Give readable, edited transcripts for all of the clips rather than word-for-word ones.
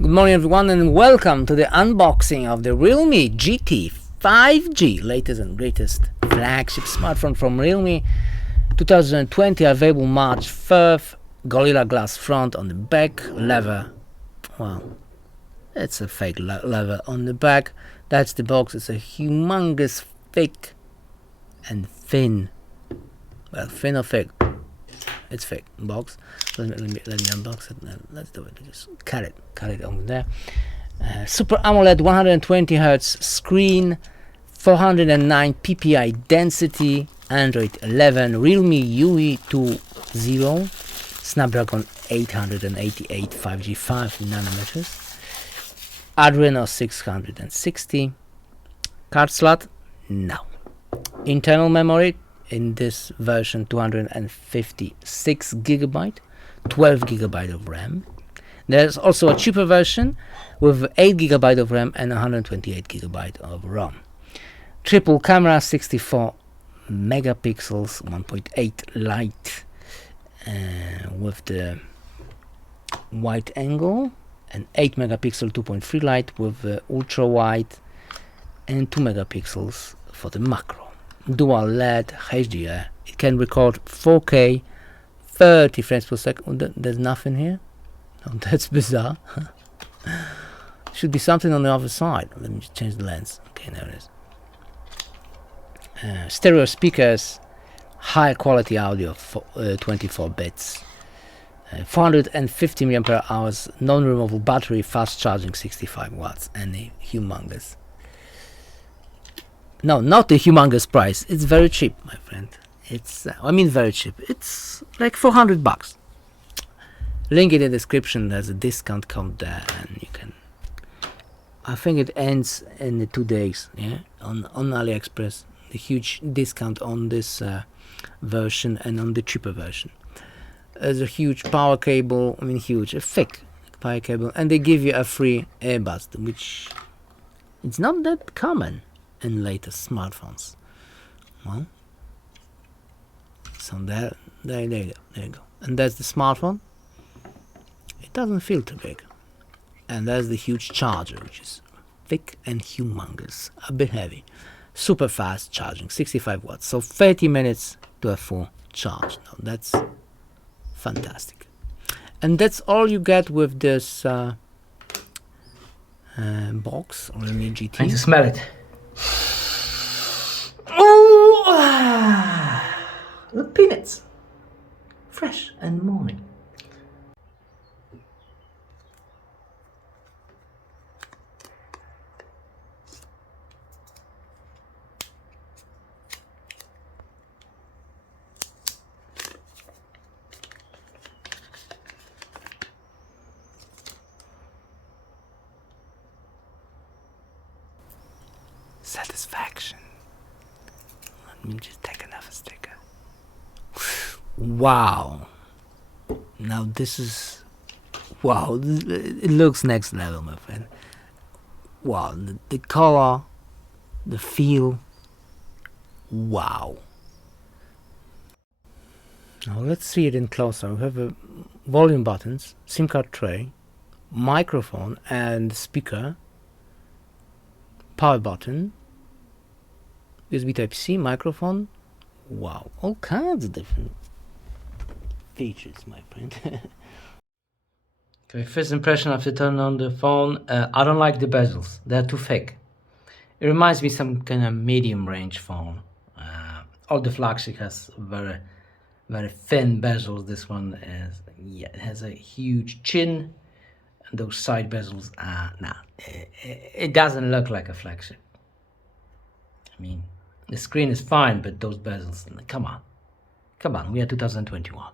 Good morning everyone and welcome to the unboxing of the Realme GT 5G, latest and greatest flagship smartphone from Realme. 2020, available March 3rd. Gorilla Glass front on the back, leather, well, it's a fake leather on the back. That's the box. It's a humongous, thick and thin, well, thin or thick, it's fake box. Let me unbox it. Let's do it. Just cut it over there. Super AMOLED 120 Hz screen, 409 ppi density, Android 11, Realme UE 2.0, Snapdragon 888 5G 5 nanometers, Adreno 660, card slot, no. Internal memory in this version 256 GB, 12 GB of RAM. There's also a cheaper version with 8 GB of RAM and 128 GB of ROM. Triple camera, 64 megapixels, 1.8 light with the wide angle, and 8 megapixel 2.3 light with the ultra wide, and 2 megapixels for the macro. Dual LED HDR. It can record 4K 30 frames per second. There's nothing here. Oh, that's bizarre. Should be something on the other side. Let me just change the lens. Okay, there it is. Stereo speakers, high quality audio for 24 bits. 450 mAh, non-removable battery, fast charging, 65 watts, and a humongous. No, not the humongous price. It's very cheap, my friend. It's, I mean, very cheap. It's like $400. Link in the description. There's a discount code there, and you can. I think it ends in the 2 days. Yeah, on AliExpress, the huge discount on this version and on the cheaper version. There's a huge power cable. I mean, huge, a thick power cable, and they give you a free earbud, which it's not that common in latest smartphones. Well, so there you go. And that's the smartphone. It doesn't feel too big. And there's the huge charger, which is thick and humongous, a bit heavy. Super fast charging, 65 watts. So 30 minutes to a full charge. Now that's fantastic. And that's all you get with this box, Realme GT. I need to smell it. Oh, look, peanuts, fresh and morning. Satisfaction. Let me just take another sticker. Wow. Now this is, wow, it looks next level, my friend. Wow, the color, the feel, wow. Now let's see it in closer. We have a volume buttons, SIM card tray, microphone and speaker, power button, USB Type-C, microphone. Wow, all kinds of different features, my friend. Okay, first impression after turning on the phone, I don't like the bezels. They're too thick. It reminds me of some kind of medium range phone. All the flagship has very thin bezels. This one is, yeah, it has a huge chin, and those side bezels are it doesn't look like a flagship. I mean, the screen is fine, but those bezels, come on, we are 2021.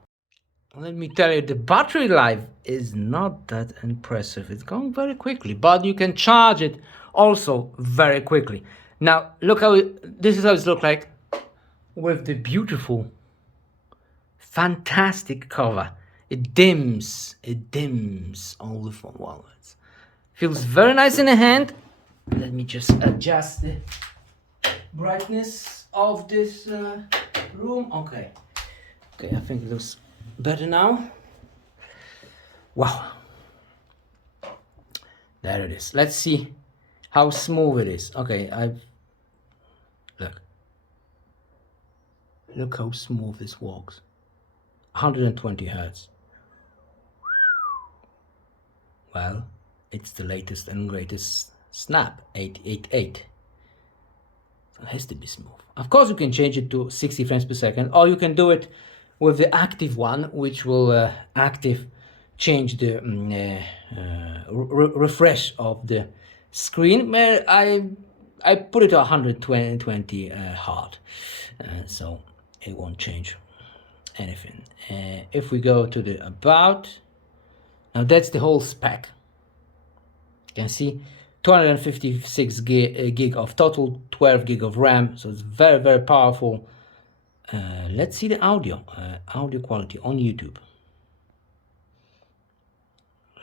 Let me tell you, the battery life is not that impressive. It's going very quickly, but you can charge it also very quickly. Now, look how this is how it looks like with the beautiful, fantastic cover. It dims all the phone. Wow, it feels very nice in the hand. Let me just adjust the brightness of this room. Okay, I think it looks better now. Wow, There it is. Let's see how smooth it is. Okay, look how smooth this walks. 120 hertz. Well, it's the latest and greatest Snap 888. So it has to be smooth. Of course, you can change it to 60 frames per second, or you can do it with the active one, which will change the refresh of the screen. I put it 120 hard, so it won't change anything. If we go to the about, now that's the whole spec. You can see 256 gig of total, 12 gig of RAM, so it's very, very powerful. Let's see the audio quality on YouTube.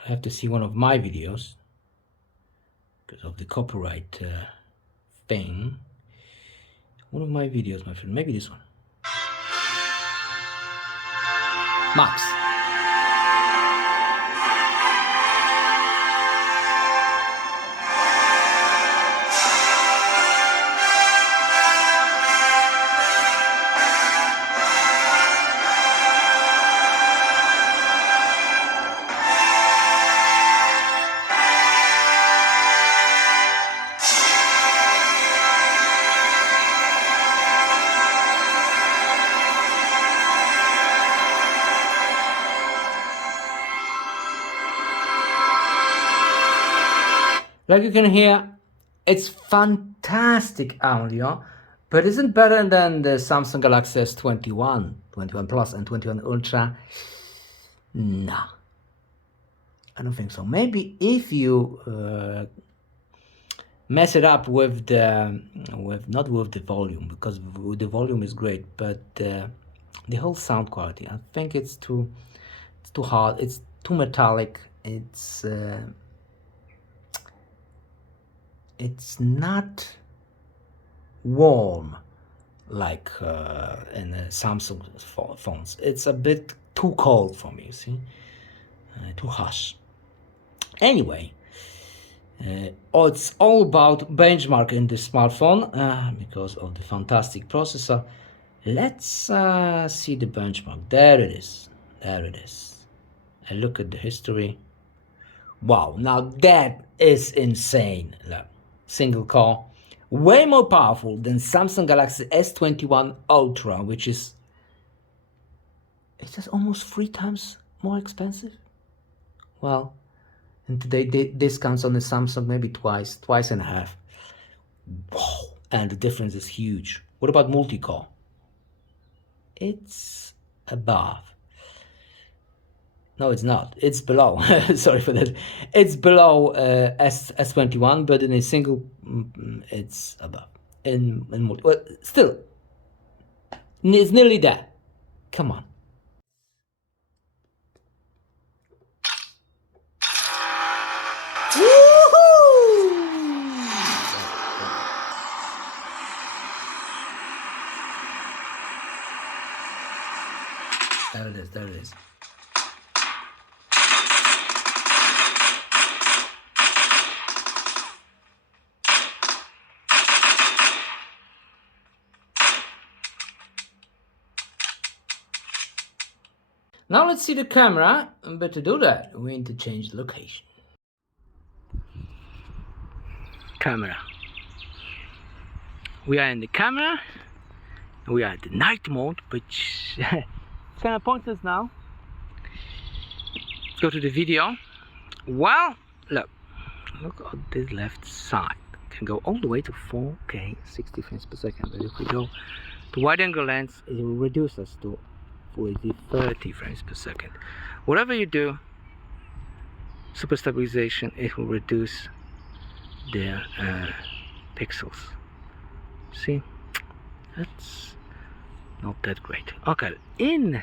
I have to see one of my videos because of the copyright thing. One of my videos, my friend, maybe this one. Max. Like you can hear, it's fantastic audio, but isn't better than the Samsung Galaxy S21, 21 Plus and 21 Ultra? Nah, I don't think so. Maybe if you mess it up with not with the volume, because the volume is great, but the whole sound quality, I think it's too hard, it's too metallic, it's not warm like in Samsung phones. It's a bit too cold for me, see? Too harsh. Anyway, it's all about benchmark in the smartphone because of the fantastic processor. Let's see the benchmark. There it is. There it is. I look at the history. Wow, now that is insane. Look. Single core, way more powerful than Samsung Galaxy S21 Ultra, which is, it's just almost 3 times more expensive. Well, and today discounts on the Samsung maybe twice and a half. Wow, and the difference is huge. What about multi-core? It's above. No, it's not. It's below. Sorry for that. It's below S21, but in a single, it's above. In multi, well, still, it's nearly there. Come on. Woohoo! There it is. There it is. Now let's see the camera, but to do that, we need to change the location. Camera. We are in the camera, we are at the night mode, which it's kind of pointless now. Let's go to the video. Well, look on this left side. It can go all the way to 4K, 60 frames per second, but if we go to wide angle lens, it will reduce us to 30 frames per second. Whatever you do, super stabilization, it will reduce the pixels. See, that's not that great. Okay, in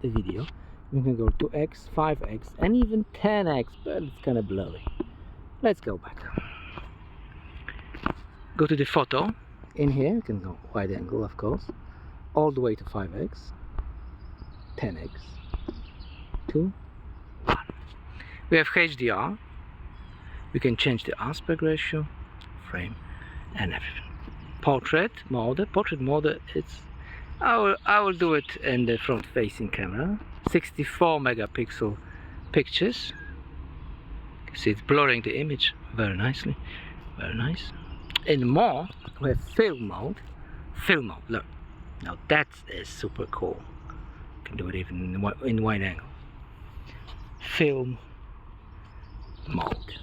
the video we can go 2x, 5x, and even 10x, but it's kind of blurry. Let's go back. Go to the photo. In here you can go wide angle, of course, all the way to 5x, 10x, 2, 1. We have HDR, We can change the aspect ratio, frame, and everything. Portrait mode, it's I will do it in the front facing camera. 64 megapixel pictures. You can see it's blurring the image very nicely, very nice. In more, we have film mode. Look, now that is super cool. You can do it even in wide angle. Film mode.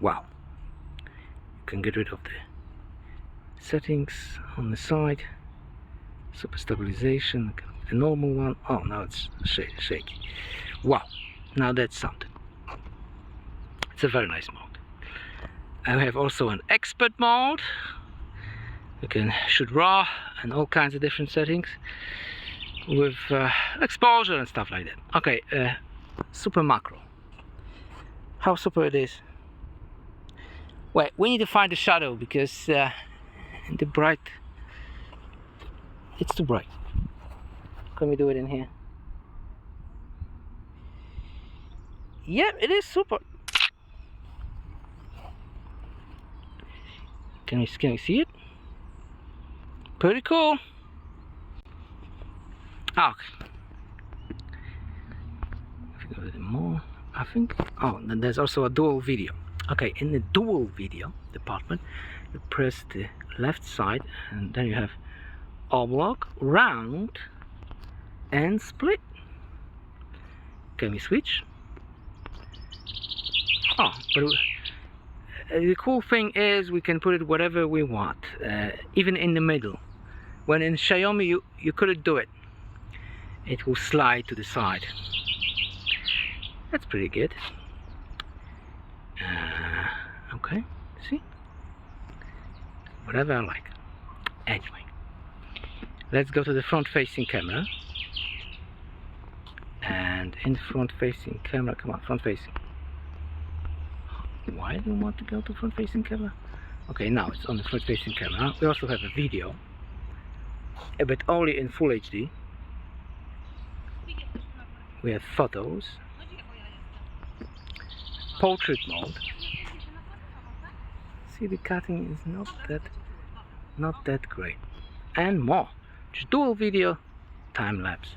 Wow. You can get rid of the settings on the side. Super stabilization, the normal one. Oh, now it's shaky. Wow, now that's something. It's a very nice mode. And we have also an expert mode. You can shoot raw and all kinds of different settings with exposure and stuff like that. Okay, super macro. How super it is. Wait, we need to find the shadow because the bright, it's too bright. Can we do it in here? Yeah, it is super. Can we see it? Pretty cool. Oh, okay. If we go a little more, I think. Oh, then there's also a dual video. Okay, in the dual video department, you press the left side, and then you have oblong, round, and split. Can we switch? Oh, but the cool thing is we can put it whatever we want, even in the middle. When in Xiaomi you couldn't do it. It will slide to the side. That's pretty good. Okay, see? Whatever I like. Anyway, let's go to the front facing camera. And in front facing camera, come on, front facing. Why do you want to go to front facing camera? Okay, now it's on the front facing camera. We also have a video, but only in full HD. We have photos, portrait mode. See, the cutting is not that great, and more. Just dual video, time lapse,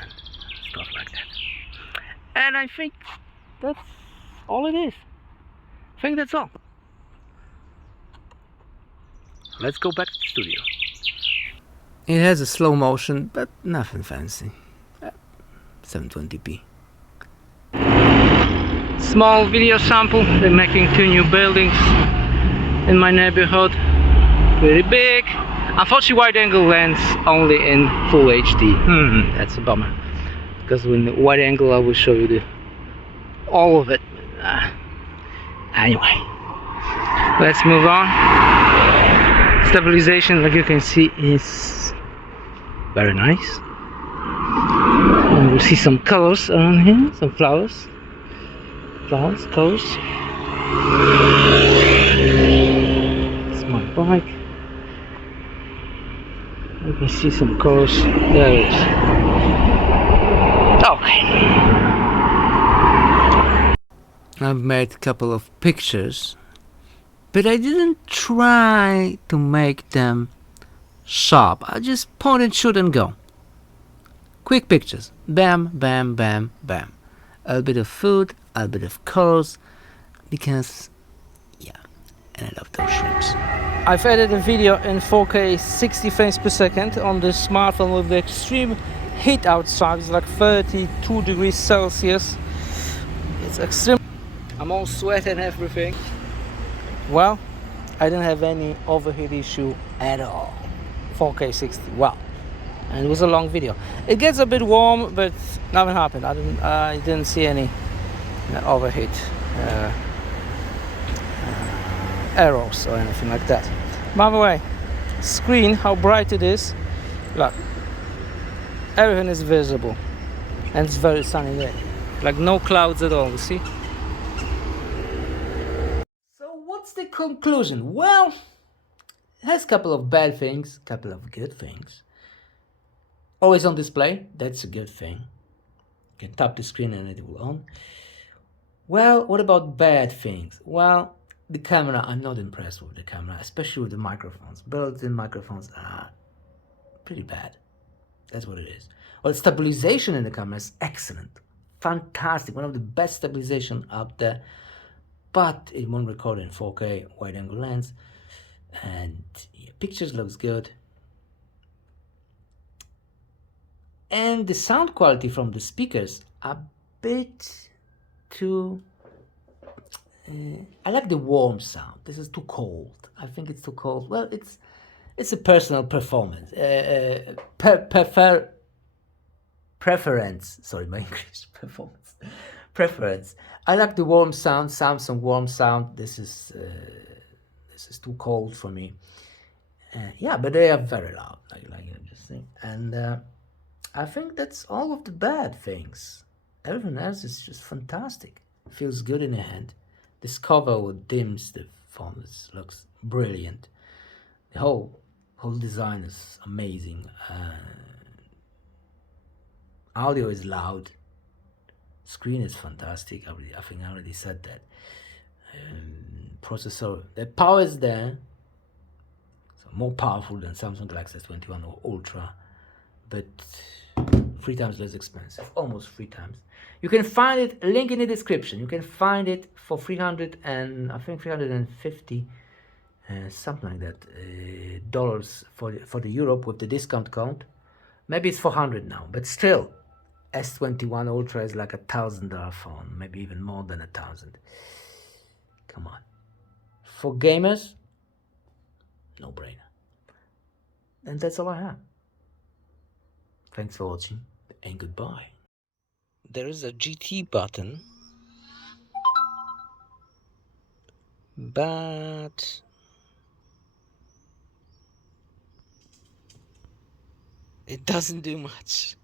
and stuff like that. And I think that's all it is. I think that's all. Let's go back to the studio. It has a slow motion, but nothing fancy. 720p. Small video sample. They're making 2 new buildings in my neighborhood. Pretty big. Unfortunately, wide angle lens only in full HD. That's a bummer. Because with the wide angle I will show you all of it. Anyway, let's move on. Stabilization, like you can see, is very nice. And we'll see some colors around here, some flowers, colors. It's my bike. You can see some colors. There it is. Okay. I've made a couple of pictures, but I didn't try to make them sharp. I just point and shoot and go. Quick pictures. Bam, bam, bam, bam. A little bit of food, a little bit of colors, because, yeah, and I love those shrimps. I've edited a video in 4K 60 frames per second on this smartphone with the extreme heat outside. It's like 32 degrees Celsius. It's extreme. I'm all sweat and everything. Well, I didn't have any overheat issue at all. 4K 60, wow. And it was a long video. It gets a bit warm, but nothing happened. I didn't see any overheat arrows or anything like that. By the way, screen, how bright it is. Look, everything is visible, and it's very sunny day. Like no clouds at all. You see? So what's the conclusion? Well, it has a couple of bad things, couple of good things. Always on display, that's a good thing. You can tap the screen and it will on. Well, what about bad things? Well, the camera, I'm not impressed with the camera, especially with the microphones. Built-in microphones are pretty bad. That's what it is. Well, stabilization in the camera is excellent. Fantastic. One of the best stabilization out there. But it won't record in 4K wide angle lens. And yeah, pictures looks good. And the sound quality from the speakers a bit too I like the warm sound. This is too cold. I think it's too cold. Well, it's a personal performance. Preference. Sorry, my English performance. Preference. I like the warm sound. Samsung warm sound. This is too cold for me. Yeah, but they are very loud. Like I'm just saying. And I think that's all of the bad things. Everything else is just fantastic. Feels good in the hand. This cover with dims the phone. It looks brilliant. The whole design is amazing. Audio is loud. Screen is fantastic. I think I already said that. Processor, the power is there. So more powerful than Samsung Galaxy S21 or Ultra, but 3 times less expensive, almost 3 times. You can find it, link in the description. You can find it for 300 and I think 350, something like that, dollars for the Europe with the discount code. Maybe it's 400 now, but still, S21 Ultra is like $1,000 phone, maybe even more than 1,000. Come on. For gamers, no brainer. And that's all I have. Thanks for watching and goodbye. There is a GT button, but it doesn't do much.